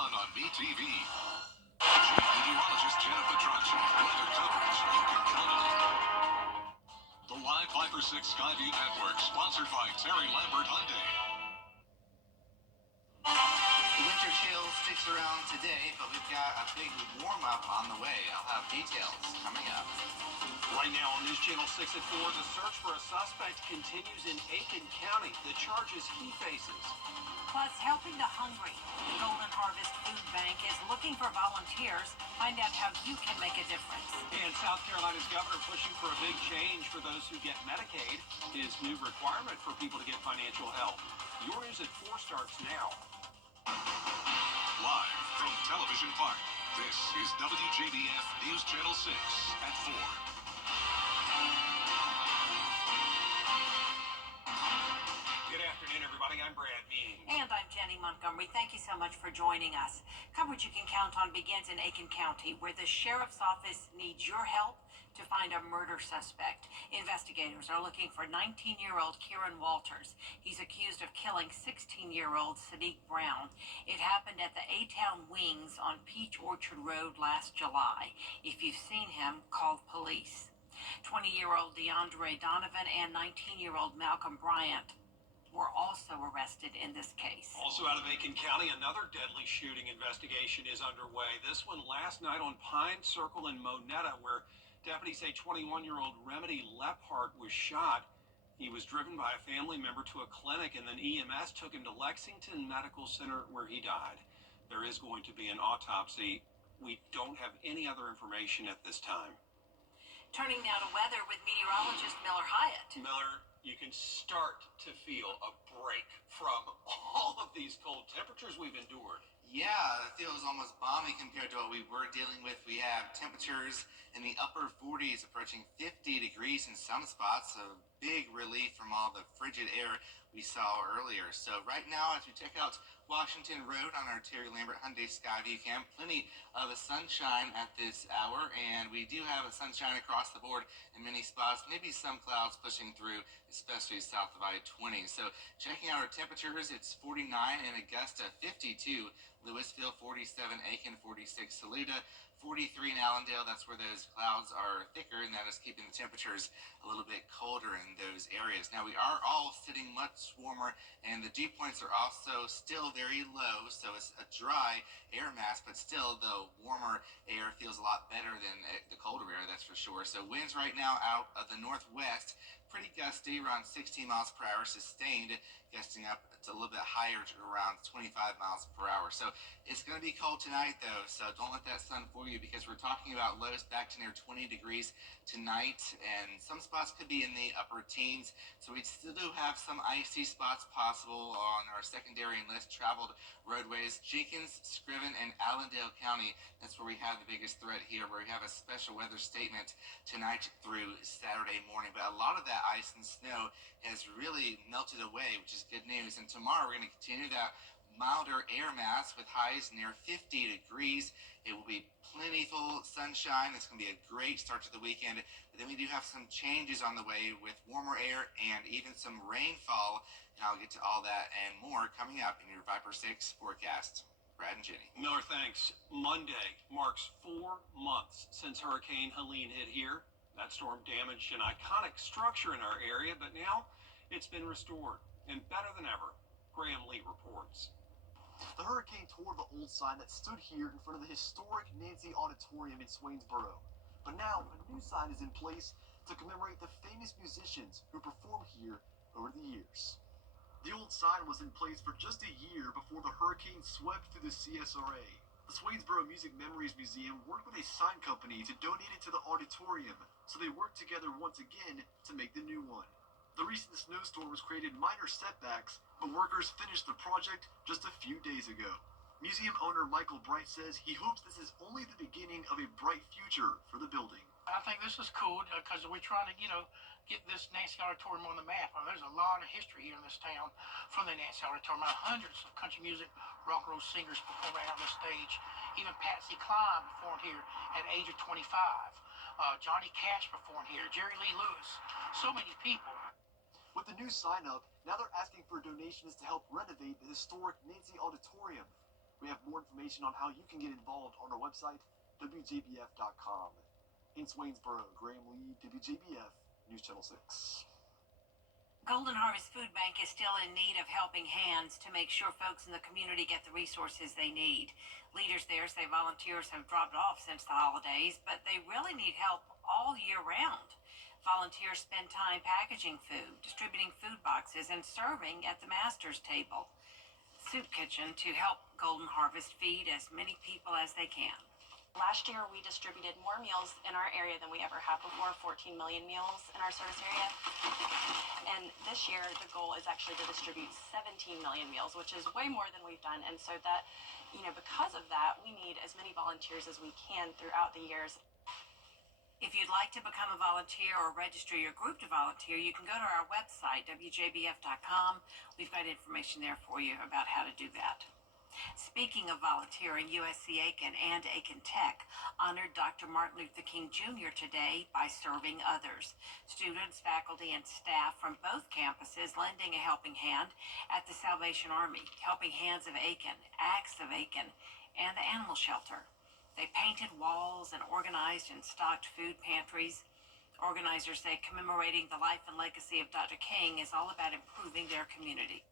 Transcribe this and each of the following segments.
on BTV. Chief Meteorologist Jennifer Trudge. Weather coverage you can count on. The Live 5 for 6 Skyview Network, sponsored by Terry Lambert Hyundai. The winter chill sticks around today, but we've got a big warm-up on the way. I'll have details coming up. Right now on News Channel 6 at 4, the search for a suspect continues in Aiken County. The charges he faces. Plus, helping the hungry. The Golden Harvest Food Bank is looking for volunteers. Find out how you can make a difference. And South Carolina's governor pushing for a big change for those who get Medicaid. His new requirement for people to get financial help. Your News at 4 starts now. Live from Television Park, this is WJBF News Channel 6 at 4. Good afternoon, everybody. I'm Brad Means. And I'm Jenny Montgomery. Thank you so much for joining us. Coverage you can count on begins in Aiken County, where the sheriff's office needs your help to find a murder suspect. Investigators are looking for 19-year-old Kieran Walters. He's accused of killing 16-year-old Sadiq Brown. It happened at the A-Town Wings on Peach Orchard Road last July. If you've seen him, call police. 20-year-old DeAndre Donovan and 19-year-old Malcolm Bryant were also arrested in this case. Also out of Aiken County, another deadly shooting investigation is underway. This one last night on Pine Circle in Monetta, where deputies say 21-year-old Remedy Lephart was shot. He was driven by a family member to a clinic, and then EMS took him to Lexington Medical Center, where he died. There is going to be an autopsy. We don't have any other information at this time. Turning now to weather with meteorologist Miller Hyatt. Miller, you can start to feel a break from all of these cold temperatures we've endured. Yeah, it feels almost balmy compared to what we were dealing with. We have temperatures in the upper 40s, approaching 50 degrees in some spots, so big relief from all the frigid air we saw earlier. So right now, as we check out Washington Road on our Terry Lambert Hyundai Skyview cam, plenty of a sunshine at this hour, and we do have a sunshine across the board in many spots, maybe some clouds pushing through, especially south of I-20. So checking out our temperatures, it's 49 in Augusta, 52 Louisville, 47 Aiken, 46 Saluda, 43 in Allendale. That's where those clouds are thicker, and that is keeping the temperatures a little bit colder in those areas. Now, we are all sitting much warmer, and the dew points are also still very low, so it's a dry air mass, but still the warmer air feels a lot better than the colder air, that's for sure. So winds right now out of the northwest, pretty gusty, around 16 miles per hour, sustained, gusting up to a little bit higher to around 25 miles per hour. So it's going to be cold tonight, though, so don't let that sun fool you, because we're talking about lows back to near 20 degrees tonight, and some spots could be in the upper teens. So we still do have some icy spots possible on our secondary and less traveled roadways. Jenkins, Scriven, and Allendale County, that's where we have the biggest threat here, where we have a special weather statement tonight through Saturday morning. But a lot of that ice and snow has really melted away, which is good news. And tomorrow we're going to continue that milder air mass with highs near 50 degrees. It will be plentiful sunshine. It's going to be a great start to the weekend. But then we do have some changes on the way with warmer air and even some rainfall. And I'll get to all that and more coming up in your Viper 6 forecast. Brad and Jenny. Miller, thanks. Monday marks 4 months since Hurricane Helene hit here. That storm damaged an iconic structure in our area, but now it's been restored, and better than ever. Graham Lee reports. The hurricane tore the old sign that stood here in front of the historic Nancy Auditorium in Swainsboro. But now a new sign is in place to commemorate the famous musicians who performed here over the years. The old sign was in place for just a year before the hurricane swept through the CSRA. The Swainsboro Music Memories Museum worked with a sign company to donate it to the auditorium, so they worked together once again to make the new one. The recent snowstorms created minor setbacks, but workers finished the project just a few days ago. Museum owner Michael Bright says he hopes this is only the beginning of a bright future for the building. I think this is cool because we're trying to, get this Nancy Auditorium on the map. There's a lot of history here in this town from the Nancy Auditorium. Hundreds of country music, rock and roll singers performed right on the stage. Even Patsy Cline performed here at the age of 25. Johnny Cash performed here. Jerry Lee Lewis. So many people. With the new sign up, now they're asking for donations to help renovate the historic Nancy Auditorium. We have more information on how you can get involved on our website, WJBF.com. In Swainsboro, Graham Lee, WJBF, News Channel 6. Golden Harvest Food Bank is still in need of helping hands to make sure folks in the community get the resources they need. Leaders there say volunteers have dropped off since the holidays, but they really need help all year round. Volunteers spend time packaging food, distributing food boxes, and serving at the master's table. Soup Kitchen to help Golden Harvest feed as many people as they can. Last year, we distributed more meals in our area than we ever have before, 14 million meals in our service area. And this year, the goal is actually to distribute 17 million meals, which is way more than we've done. And so that, because of that, we need as many volunteers as we can throughout the years. If you'd like to become a volunteer or register your group to volunteer, you can go to our website, WJBF.com. We've got information there for you about how to do that. Speaking of volunteering, USC-Aiken and Aiken Tech honored Dr. Martin Luther King Jr. today by serving others. Students, faculty, and staff from both campuses lending a helping hand at the Salvation Army, Helping Hands of Aiken, Acts of Aiken, and the Animal Shelter. They painted walls and organized and stocked food pantries. Organizers say commemorating the life and legacy of Dr. King is all about improving their community.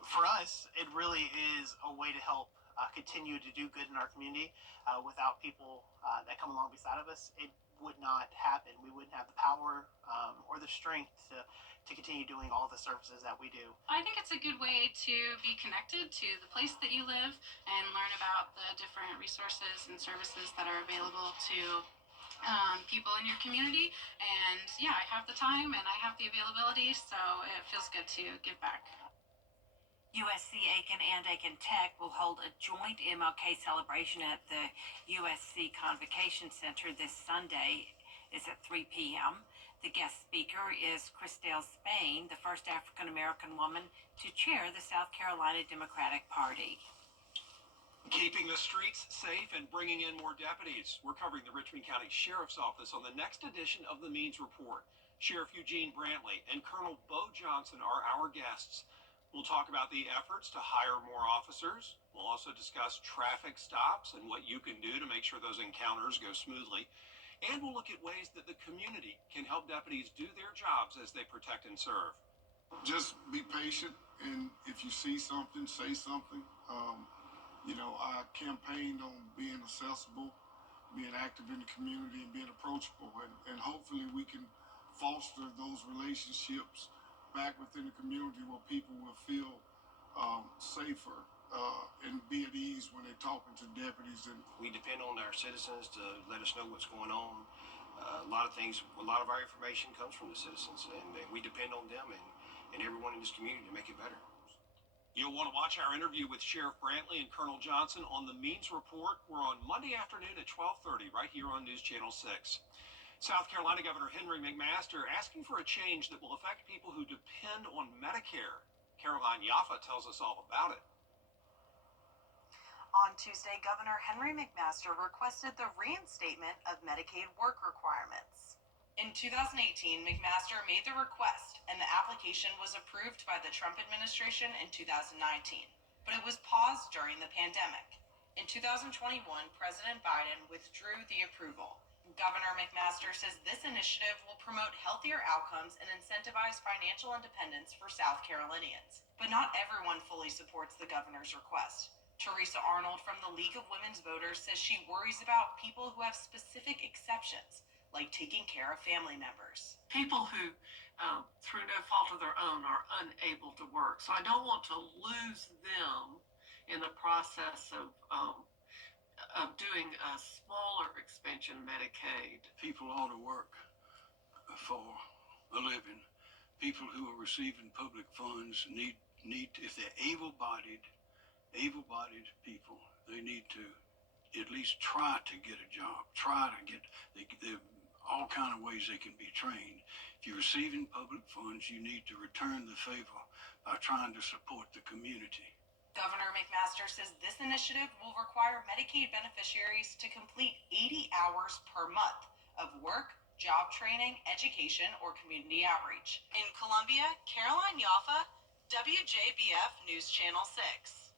For us, it really is a way to help continue to do good in our community. Without people that come along beside of us, it would not happen. We wouldn't have the power or the strength to continue doing all the services that we do. I think it's a good way to be connected to the place that you live and learn about the different resources and services that are available to people in your community. And yeah, I have the time and I have the availability, so it feels good to give back. USC-Aiken and Aiken Tech will hold a joint MLK celebration at the USC Convocation Center this Sunday. It's at 3 p.m. The guest speaker is Christelle Spain, the first African-American woman to chair the South Carolina Democratic Party. Keeping the streets safe and bringing in more deputies. We're covering the Richmond County Sheriff's Office on the next edition of the Means Report. Sheriff Eugene Brantley and Colonel Bo Johnson are our guests. We'll talk about the efforts to hire more officers. We'll also discuss traffic stops and what you can do to make sure those encounters go smoothly. And we'll look at ways that the community can help deputies do their jobs as they protect and serve. Just be patient, and if you see something, say something. I campaigned on being accessible, being active in the community, and being approachable. And hopefully we can foster those relationships back within the community where people will feel safer and be at ease when they're talking to deputies. And we depend on our citizens to let us know what's going on. A lot of our information comes from the citizens, and we depend on them and everyone in this community to make it better. You'll want to watch our interview with Sheriff Brantley and Colonel Johnson on the Means Report. We're on Monday afternoon at 12:30 right here on News Channel 6. South Carolina Governor Henry McMaster asking for a change that will affect people who depend on Medicare. Caroline Yaffa tells us all about it. On Tuesday, Governor Henry McMaster requested the reinstatement of Medicaid work requirements. In 2018, McMaster made the request, and the application was approved by the Trump administration in 2019, but it was paused during the pandemic. In 2021, President Biden withdrew the approval. Governor McMaster says this initiative will promote healthier outcomes and incentivize financial independence for South Carolinians. But not everyone fully supports the governor's request. Teresa Arnold from the League of Women's Voters says she worries about people who have specific exceptions, like taking care of family members. People who, through no fault of their own, are unable to work. So I don't want to lose them in the process of doing a smaller expansion of Medicaid. people ought to work for a living. People who are receiving public funds need if they're able-bodied people, they need to at least try to get a job, there are all kind of ways they can be trained. If you're receiving public funds, you need to return the favor by trying to support the community. Governor McMaster says this initiative will require Medicaid beneficiaries to complete 80 hours per month of work, job training, education, or community outreach. In Columbia, Caroline Yaffa, WJBF News Channel 6.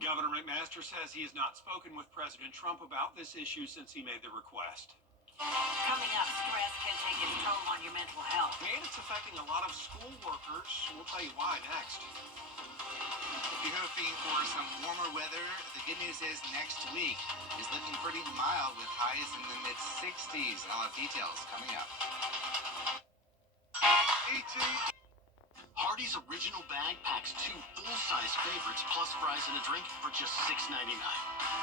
Governor McMaster says he has not spoken with President Trump about this issue since he made the request. Coming up, stress can take its toll on your mental health. And it's affecting a lot of school workers. We'll tell you why next. If you're hoping for some warmer weather, the good news is next week is looking pretty mild with highs in the mid-60s. I'll have details coming up. Hardee's original bag packs 2 full-size favorites plus fries and a drink for just $6.99.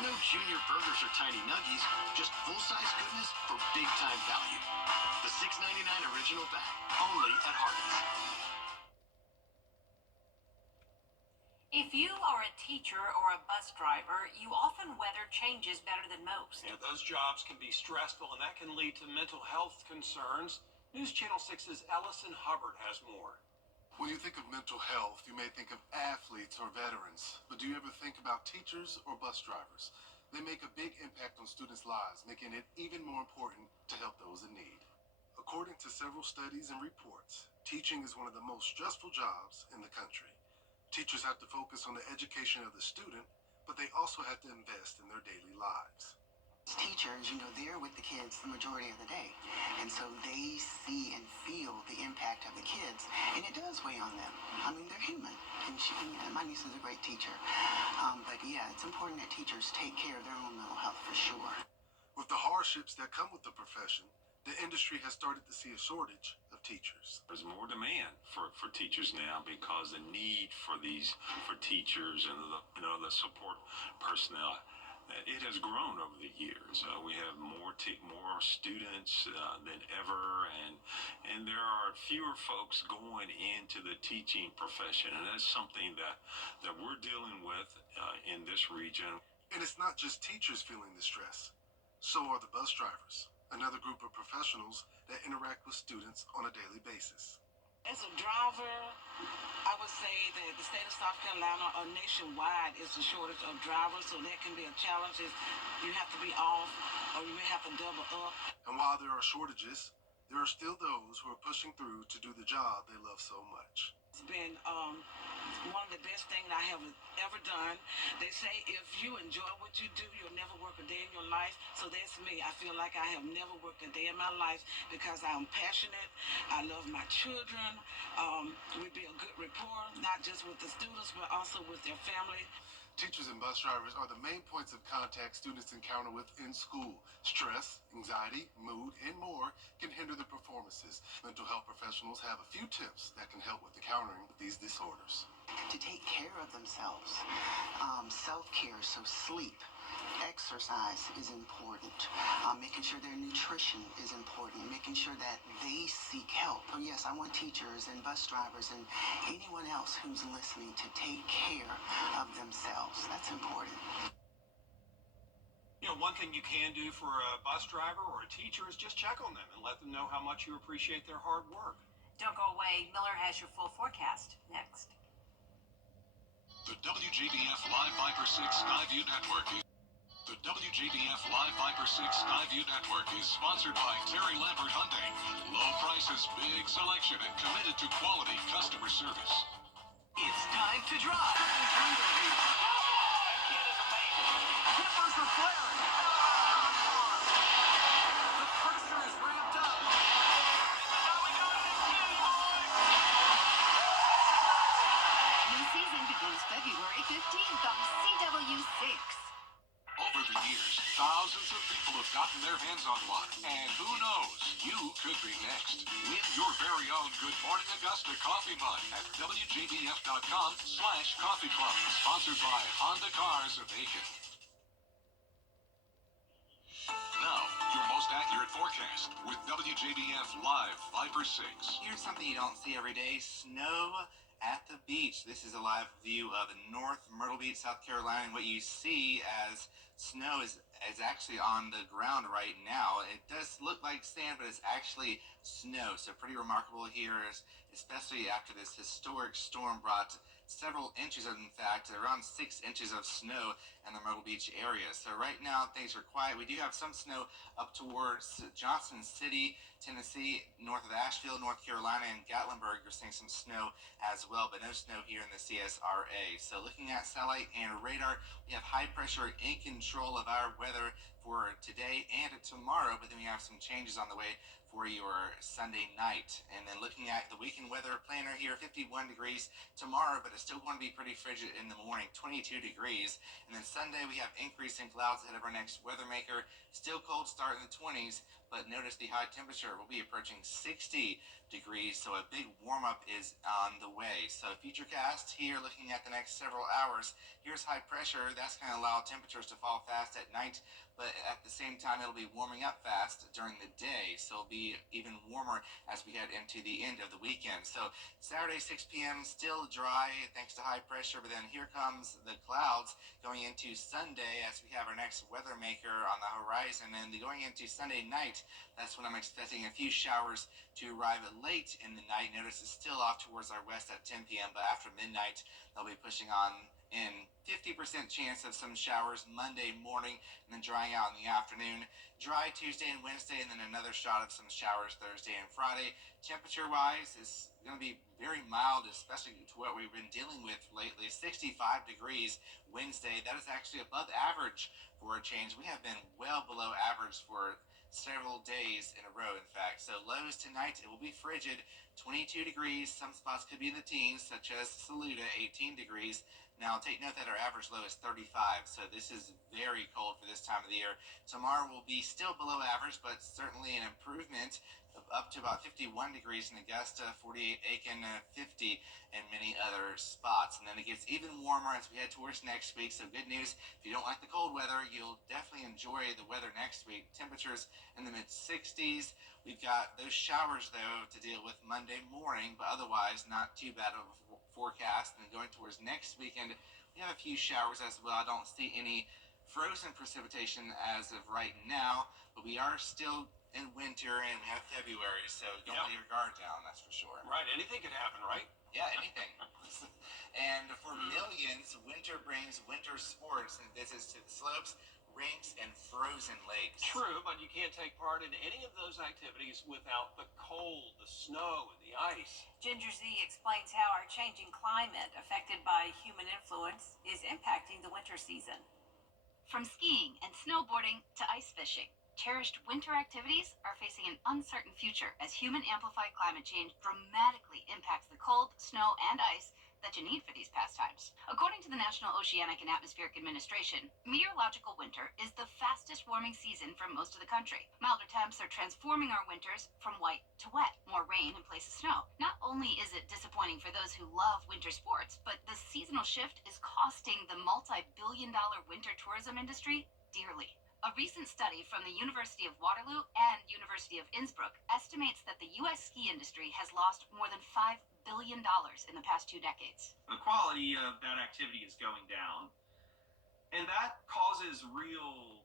No junior burgers or tiny nuggies, just full-size goodness for big-time value. The $6.99 original bag, only at Hardee's. If you are a teacher or a bus driver, you often weather changes better than most. Yeah, those jobs can be stressful, and that can lead to mental health concerns. News Channel 6's Ellison Hubbard has more. When you think of mental health, you may think of athletes or veterans, but do you ever think about teachers or bus drivers? They make a big impact on students' lives, making it even more important to help those in need. According to several studies and reports, teaching is one of the most stressful jobs in the country. Teachers have to focus on the education of the student, but they also have to invest in their daily lives. Teachers, they're with the kids the majority of the day. And so they see and feel the impact of the kids. And it does weigh on them. I mean, they're human. And my niece is a great teacher. But yeah, it's important that teachers take care of their own mental health for sure. With the hardships that come with the profession, the industry has started to see a shortage of teachers. There's more demand for teachers now because the need for teachers and the support personnel, it has grown over the years. We have more students than ever, and there are fewer folks going into the teaching profession, and that's something that we're dealing with in this region. And it's not just teachers feeling the stress. So are the bus drivers, another group of professionals that interact with students on a daily basis. As a driver, I would say that the state of South Carolina or nationwide is a shortage of drivers, so that can be a challenge if you have to be off or you may have to double up. And while there are shortages, there are still those who are pushing through to do the job they love so much. It's been one of the best things I have ever done. They say if you enjoy what you do, you'll never work a day in your life. So that's me. I feel like I have never worked a day in my life because I'm passionate. I love my children. We build good rapport, not just with the students, but also with their family. Teachers and bus drivers are the main points of contact students encounter with in school. Stress, anxiety, mood, and more can hinder their performances. Mental health professionals have a few tips that can help with encountering these disorders. To take care of themselves, self-care, so sleep, exercise is important. Making sure their nutrition is important. Making sure that they seek help. Oh yes, I want teachers and bus drivers and anyone else who's listening to take care of themselves. That's important. One thing you can do for a bus driver or a teacher is just check on them and let them know how much you appreciate their hard work. Don't go away. Miller has your full forecast next. The WJBF Live Viper 6 Skyview Network is The WJBF Live Viper 6 Skyview Network is sponsored by Terry Lambert Hyundai. Low prices, big selection, and committed to quality customer service. It's time to drive. That kid is amazing. Tippers are flaring. The pressure is ramped up. New season begins February 15th on CW6. Over the years, thousands of people have gotten their hands on one. And who knows, you could be next. Win your very own Good Morning Augusta coffee mug at WJBF.com/coffee club. Sponsored by Honda Cars of Aiken. Now, your most accurate forecast with WJBF Live Viper 6. Here's something you don't see every day. Snow at the beach. This is a live view of North Myrtle Beach, South Carolina. And what you see as snow is actually on the ground right now. It does look like sand, but it's actually snow. So pretty remarkable here, especially after this historic storm brought several inches, in fact, around 6 inches of snow in the Myrtle Beach area. So right now things are quiet. We do have some snow up towards Johnson City Tennessee, north of Asheville, North Carolina, and Gatlinburg, you're seeing some snow as well, but no snow here in the CSRA. So looking at satellite and radar, we have high pressure in control of our weather for today and tomorrow, but then we have some changes on the way for your Sunday night. And then looking at the weekend weather planner here, 51 degrees tomorrow, but it's still going to be pretty frigid in the morning, 22 degrees. And then Sunday, we have increasing clouds ahead of our next weather maker. Still cold start in the 20s, but notice the high temperature will be approaching 60 degrees, so a big warm-up is on the way. So futurecast here, looking at the next several hours, here's high pressure. That's going to allow temperatures to fall fast at night, but at the same time, it'll be warming up fast during the day, so it'll be even warmer as we head into the end of the weekend. So Saturday, 6 p.m., still dry thanks to high pressure, but then here comes the clouds going into Sunday as we have our next weather maker on the horizon. And going into Sunday night, that's when I'm expecting a few showers to arrive late in the night. Notice it's still off towards our west at 10 p.m., but after midnight, they'll be pushing on in 50% chance of some showers Monday morning and then drying out in the afternoon. Dry Tuesday and Wednesday, and then another shot of some showers Thursday and Friday. Temperature-wise, it's going to be very mild, especially to what we've been dealing with lately. 65 degrees Wednesday. That is actually above average for a change. We have been well below average for several days in a row, in fact. So lows tonight, it will be frigid. 22 degrees. Some spots could be in the teens, such as Saluda, 18 degrees. Now, take note that our average low is 35, so this is very cold for this time of the year. Tomorrow will be still below average, but certainly an improvement up to about 51 degrees in Augusta, 48 Aiken, 50 in many other spots. And then it gets even warmer as we head towards next week. So good news, if you don't like the cold weather, you'll definitely enjoy the weather next week. Temperatures in the mid-60s. We've got those showers, though, to deal with Monday morning, but otherwise not too bad of a forecast. And going towards next weekend, we have a few showers as well. I don't see any frozen precipitation as of right now, but we are still in winter and we have February, so don't let your guard down, that's for sure. Right, anything could happen, right? Yeah, anything. And for millions, winter brings winter sports and visits to the slopes, rinks, and frozen lakes. True, but you can't take part in any of those activities without the cold, the snow, and the ice. Ginger Z explains how our changing climate, affected by human influence, is impacting the winter season. From skiing and snowboarding to ice fishing, cherished winter activities are facing an uncertain future as human-amplified climate change dramatically impacts the cold, snow, and ice that you need for these pastimes. According to the National Oceanic and Atmospheric Administration, meteorological winter is the fastest warming season for most of the country. Milder temps are transforming our winters from white to wet, more rain in place of snow. Not only is it disappointing for those who love winter sports, but the seasonal shift is costing the multi-billion-dollar winter tourism industry dearly. A recent study from the University of Waterloo and University of Innsbruck estimates that the U.S. ski industry has lost more than $5 billion in the past 2 decades. The quality of that activity is going down, and that causes real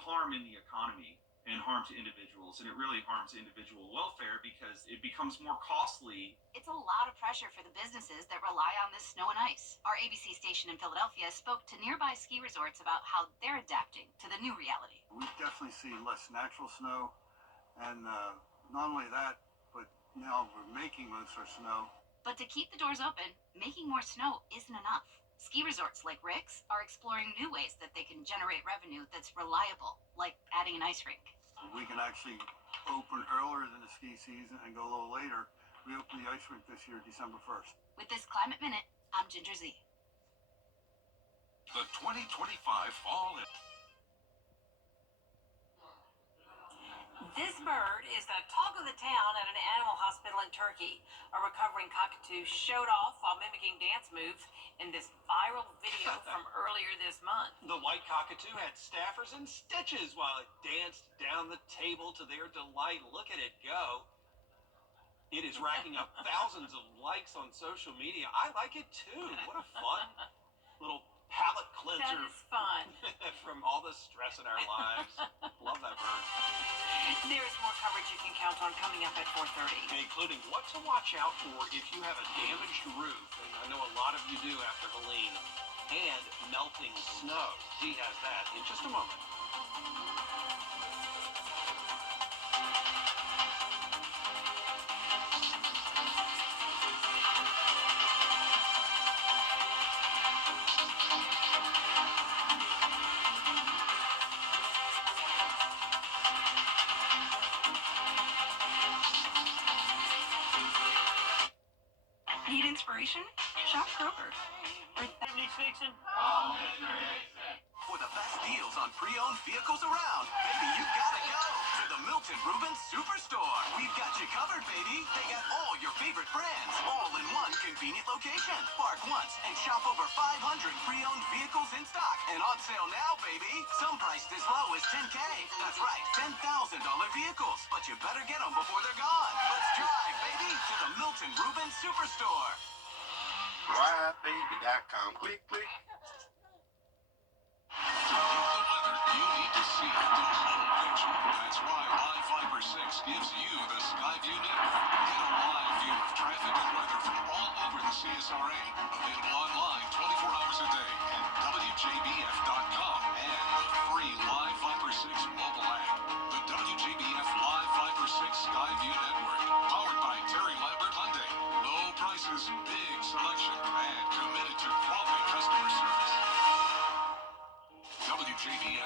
harm in the economy and harm to individuals, and it really harms individual welfare because it becomes more costly. It's a lot of pressure for the businesses that rely on this snow and ice. Our ABC station in Philadelphia spoke to nearby ski resorts about how they're adapting to the new reality. We definitely see less natural snow, and not only that, but now we're making most of our snow. But to keep the doors open, making more snow isn't enough. Ski resorts like Rick's are exploring new ways that they can generate revenue that's reliable, like adding an ice rink. We can actually open earlier than the ski season and go a little later. We opened the ice rink this year, December 1st. With this Climate Minute, I'm Ginger Z. The 2025 fall. This bird is the talk of the town at an animal hospital in Turkey. A recovering cockatoo showed off while mimicking dance moves in this viral video from earlier this month. The white cockatoo had staffers and stitches while it danced down the table to their delight. Look at it go. It is racking up thousands of likes on social media. I like it too. What a fun little palate cleanser. That is fun. From all the stress in our lives. Love that bird. There is more coverage you can count on coming up at 4:30. Including what to watch out for if you have a damaged roof, and I know a lot of you do after Helene, and melting snow. Dee has that in just a moment. Shop Kroger. For the best deals on pre-owned vehicles around, baby, you gotta go to the Milton Rubens Superstore. We've got you covered, baby. They got all your favorite brands, all in one convenient location. Park once and shop over 500 pre-owned vehicles in stock and on sale now, baby. Some priced as low as $10K. That's right, $10,000 vehicles. But you better get them before they're gone. Let's drive, baby, to the Milton Rubens Superstore. DriveBaby.com. Click, click. To get the weather you need to see the whole picture. That's why Live Fiber 6 gives you the Skyview network. Get a live view of traffic and weather from all over the CSRA. Available online 24 hours a day at WJBF.com and the free Live Fiber 6 mobile app. The WJBF Live Fiber 6 Skyview network. Powered by Terry Lambert Hyundai. Low prices, big selection, and committed to quality customer service. WJBF